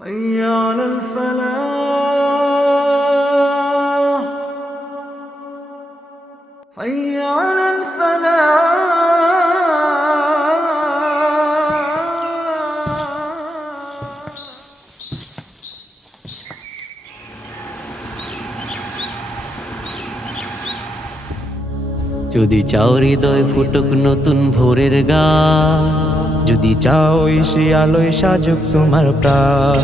حي على الفلاح حي على الفلاح যদি চাও হৃদয় ফুটুক নতুন ভোরের গান, যদি চাও সে আলোয় সাজুক তোমার প্রাণ,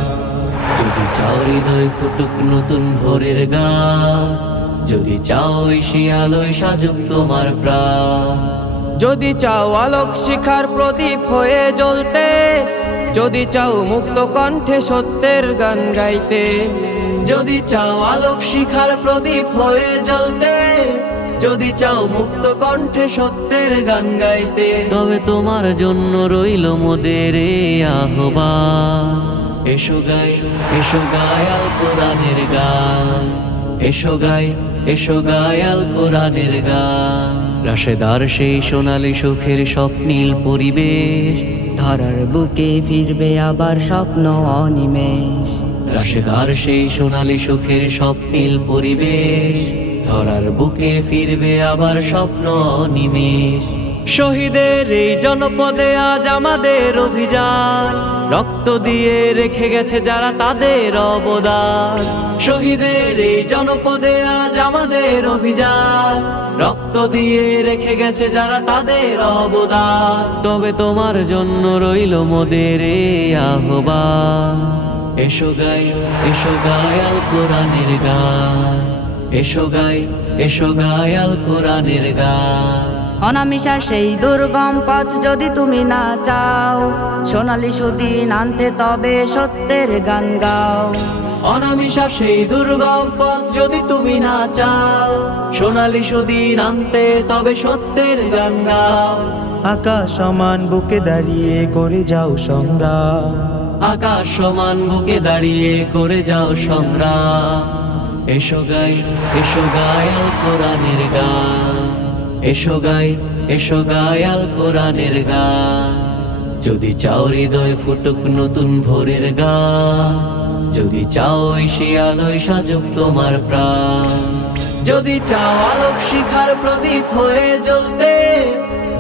যদি চাও হৃদয় ফুটুক নতুন ভোরের গান, যদি চাও সে আলোয় সাজুক তোমার প্রাণ। যদি চাও আলোক শিখার প্রদীপ হয়ে জ্বলতে, যদি চাও মুক্ত কণ্ঠে সত্যের গান গাইতে, যদি চাও আলোক শিখার প্রদীপ হয়ে জ্বলতে, যদি চাও মুক্ত কণ্ঠে সত্যের গান গাইতে, তবে তোমার জন্য রইল মোদের এই আহ্বান। এসো গাই, এসো গাই আল কোরআনের গান, এসো গাই, এসো গাই আল কোরআনের গান। রাশেদার সেই সোনালি সুখের স্বপ্নীল পরিবেশ, ধরার বুকে ফিরবে আবার স্বপ্ন অনিমেষ। রাশেদার সেই সোনালি সুখের স্বপ্নীল পরিবেশ, ধরার বুকে ফিরবে আবার স্বপ্ন নিমেষ। শহীদের এই জনপদে আজ আমাদের অভিযান, রক্ত দিয়ে রেখে গেছে যারা তাদের অবদান। শহীদের এই জনপদে আজ আমাদের অভিযান, রক্ত দিয়ে রেখে গেছে যারা তাদের অবদান। তবে তোমার জন্য রইল মোদের এই আহ্বান। এসো গাই, এসো গাই আল কোরআনের গান, এসো গাই, এসো গাই আল কোরআনের গান। অনামিশার সেই দুর্গম পথ যদি তুমি না চাও, সোনালি সুদিন আনতে তবে সত্যের গান গাও। অনামিশা সেই দুর্গম পথ যদি তুমি না চাও, সোনালি সুদিন আনতে তবে সত্যের গান গাও। আকাশ সমান বুকে দাঁড়িয়ে করে যাও সংগ্রাম, আকাশ সমান বুকে দাঁড়িয়ে করে যাও সংগ্রাম। এসো গাই, এসো গাই আল কোরআনের গান, এসো গাই, এসো গাই আল কোরআনের গান। যদি চাও হৃদয় ফুটুক নতুন ভোরের গান, যদি চাও সে আলোয় সাজুক তোমার প্রাণ, যদি চাও আলোক শিখার প্রদীপ হয়ে জ্বলতে,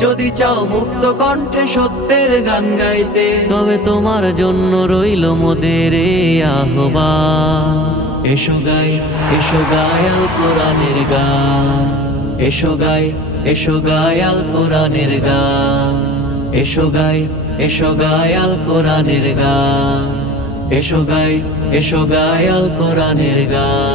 যদি চাও মুক্ত কণ্ঠে সত্যের গান গাইতে, তবে তোমার জন্য রইল মোদের এই আহ্বান। এসো গাই, এসো গাই আল কোরআনের গান, এসো গাই, এসো গাই আল কোরআনের গান। এসো গাই, এসো গাই আল কোরআনের গান, এসো গাই, এসো গাই আল কোরআনের গান।